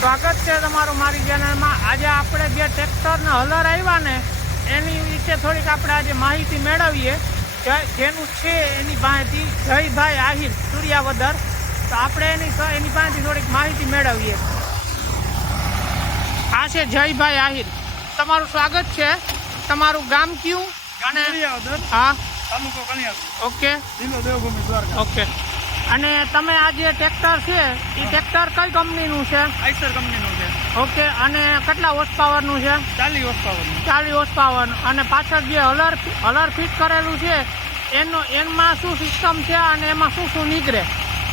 સ્વાગત છે તમારું મારી ચેનલમાં આજે આપણે જે ટ્રેક્ટરને હલર આવ્યા ને એની વિશે થોડીક આપણે આજે માહિતી મેળવીએ. જેનું છે એની પાસેથી જયભાઈ આહિર સૂર્યાવદર. તો આપણે એની એની પાસેથી થોડીક માહિતી મેળવીએ. આ છે જયભાઈ આહિર. તમારું સ્વાગત છે. તમારું ગામ કયું? અને હા. ઓકે. ઓકે. અને તમે આ જે ટ્રેક્ટર છે એ ટ્રેક્ટર કઈ કંપનીનું છે? આઈસર કંપનીનું છે. ઓકે અને કેટલા હોર્સ પાવરનું છે? ચાલી હોર્સ પાવરનું ચાલીસ હોર્સ પાવર અને પાછળ જે હલર હલર ફિટ કરેલું છે એનો એમાં શું સિસ્ટમ છે અને એમાં શું શું નીકળે?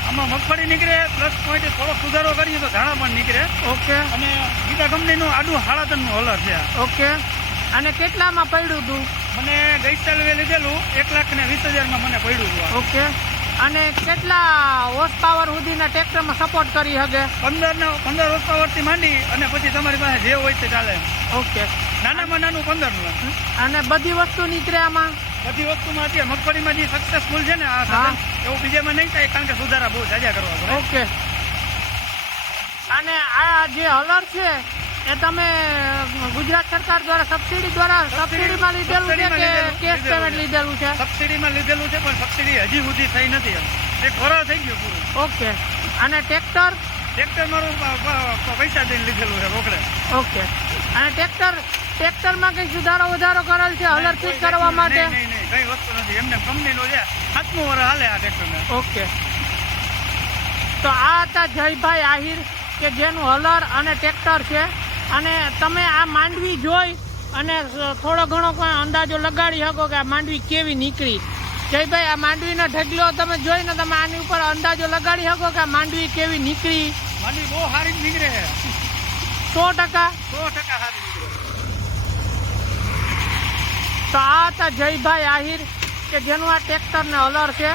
આમાં મગફળી નીકળે પ્લસ પોઈન્ટ થોડો સુધારો કરીએ તો ધાણા પણ નીકળે. ઓકે. અને ગીતા કંપનીનું આડું ત્રણનું હલર છે ઓકે. અને કેટલામાં પડ્યું હતું મને ગઈ સાલ લીધેલું એક લાખ ને વીસ હજારમાં મને પડ્યું હતું ઓકે. અને કેટલા હોર્સ પાવર સુધીના ટ્રેક્ટરમાં સપોર્ટ કરી શકે પંદર ને પંદર હોર્સ પાવરથી માંડી અને પછી તમારી પાસે જે હોય તે ચાલે ઓકે. નાનામાં નાનું પંદરનું અને બધી વસ્તુ નીકળે આમાં? બધી વસ્તુમાં અત્યારે મગફળીમાં જે સક્સેસફુલ છે ને આ સાધન એવું બીજામાં નહીં થાય કારણ કે સુધારા બહુ જાજા કરવા ઓકે. અને આ જે હલર છે એ તમે ગુજરાત સરકાર દ્વારા સબસિડી દ્વારા સબસિડીમાં લીધેલું છે કે કેશ પેમેન્ટ લીધેલું છે. સબસિડીમાં લીધેલું છે પણ સબસિડી હજી સુધી થઈ નથી એક વર્ષ થઈ ગયું પૂરું. ઓકે. અને ટ્રેક્ટર ટ્રેક્ટર મારું પૈસા દઈને લીધેલું છે રોકડે. ઓકે. અને ટ્રેક્ટર ટ્રેક્ટરમાં કંઈ સુધારો વધારો કરેલ છે હલર ફિટ કરવા માટે? નહીં નહીં કઈ વસ્તુ નથી. એમને કંપનીનો છે સાતમું વર્ષ હાલે આ ટ્રેક્ટરને ઓકે. તો આ હતા જયભાઈ આહિર કે જેનું હલર અને ટ્રેક્ટર છે. અને તમે આ માંડવી જોઈ અને થોડો ઘણો પણ અંદાજો લગાડી શકો કે આ માંડવી કેવી નીકળી. જયભાઈ આ માંડવીનો ઢગલો તમે જોઈને તમે આની ઉપર અંદાજો લગાડી શકો કે આ માંડવી કેવી નીકળી? માંડવી બહુ સારી નીકળે છે. સો ટકા? સો ટકા સારી નીકળે તો આ હતા જયભાઈ આહિર કે જેનું આ ટ્રેક્ટરને અલર છે.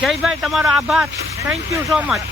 જયભાઈ તમારો આભાર. Thank you so much